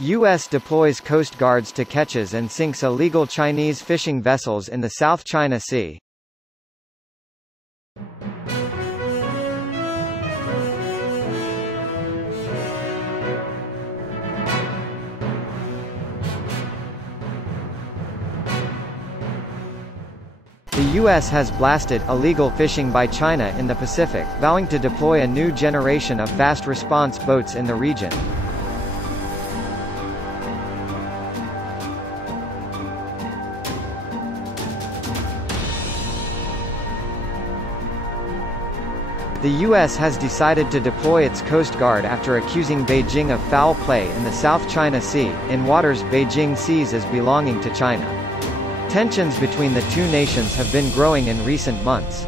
U.S. deploys Coast Guards to catches and sinks illegal Chinese fishing vessels in the South China Sea. The U.S. has blasted illegal fishing by China in the Pacific, vowing to deploy a new generation of fast response boats in the region. The U.S. has decided to deploy its Coast Guard after accusing Beijing of foul play in the South China Sea, in waters Beijing sees as belonging to China. Tensions between the two nations have been growing in recent months.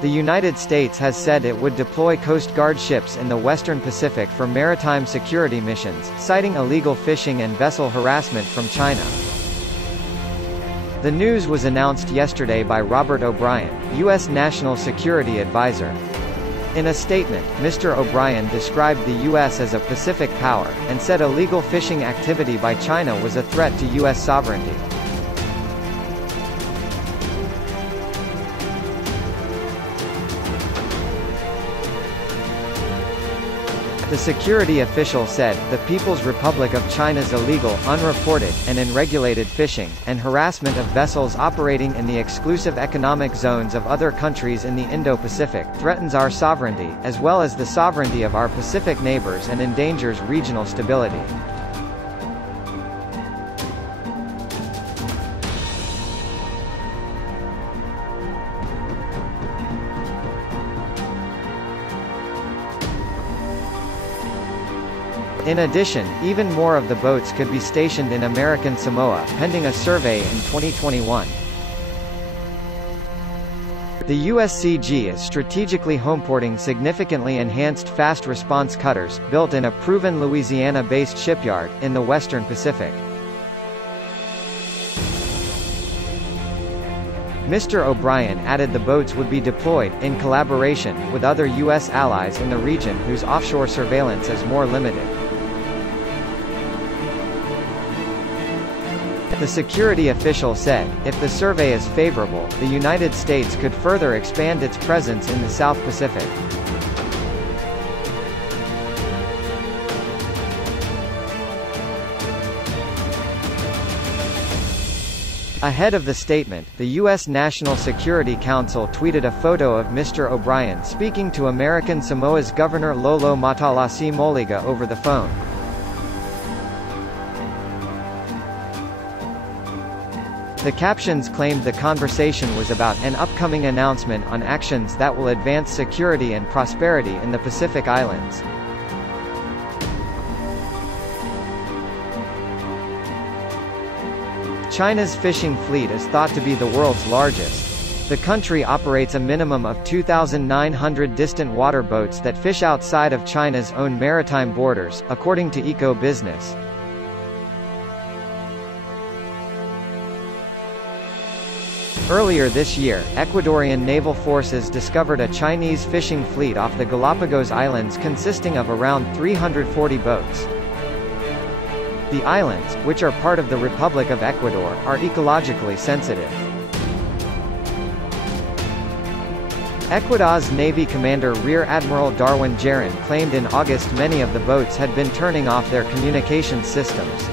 The United States has said it would deploy Coast Guard ships in the Western Pacific for maritime security missions, citing illegal fishing and vessel harassment from China. The news was announced yesterday by Robert O'Brien, U.S. National Security Advisor. In a statement, Mr. O'Brien described the U.S. as a Pacific power, and said illegal fishing activity by China was a threat to U.S. sovereignty. The security official said, the People's Republic of China's illegal, unreported, and unregulated fishing, and harassment of vessels operating in the exclusive economic zones of other countries in the Indo-Pacific, threatens our sovereignty, as well as the sovereignty of our Pacific neighbors and endangers regional stability. In addition, even more of the boats could be stationed in American Samoa, pending a survey in 2021. The USCG is strategically homeporting significantly enhanced fast response cutters, built in a proven Louisiana-based shipyard, in the Western Pacific. Mr. O'Brien added the boats would be deployed, in collaboration, with other U.S. allies in the region whose offshore surveillance is more limited. The security official said, if the survey is favorable, the United States could further expand its presence in the South Pacific. Ahead of the statement, the U.S. National Security Council tweeted a photo of Mr. O'Brien speaking to American Samoa's Governor Lolo Matalasi Moliga over the phone. The captions claimed the conversation was about an upcoming announcement on actions that will advance security and prosperity in the Pacific Islands. China's fishing fleet is thought to be the world's largest. The country operates a minimum of 2,900 distant water boats that fish outside of China's own maritime borders, according to Eco Business. Earlier this year, Ecuadorian naval forces discovered a Chinese fishing fleet off the Galapagos Islands consisting of around 340 boats. The islands, which are part of the Republic of Ecuador, are ecologically sensitive. Ecuador's Navy Commander Rear Admiral Darwin Jaron claimed in August many of the boats had been turning off their communications systems.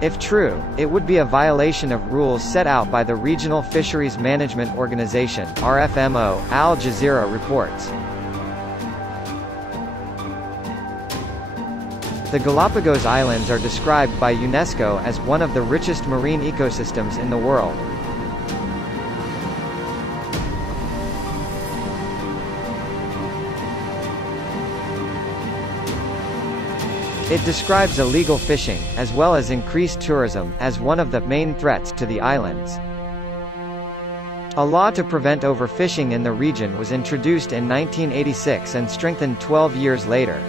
If true, it would be a violation of rules set out by the Regional Fisheries Management Organization (RFMO), Al Jazeera reports. The Galapagos Islands are described by UNESCO as one of the richest marine ecosystems in the world. It describes illegal fishing, as well as increased tourism, as one of the main threats to the islands. A law to prevent overfishing in the region was introduced in 1986 and strengthened 12 years later.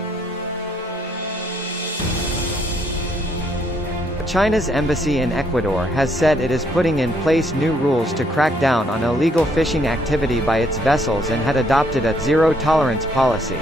China's embassy in Ecuador has said it is putting in place new rules to crack down on illegal fishing activity by its vessels and had adopted a zero-tolerance policy.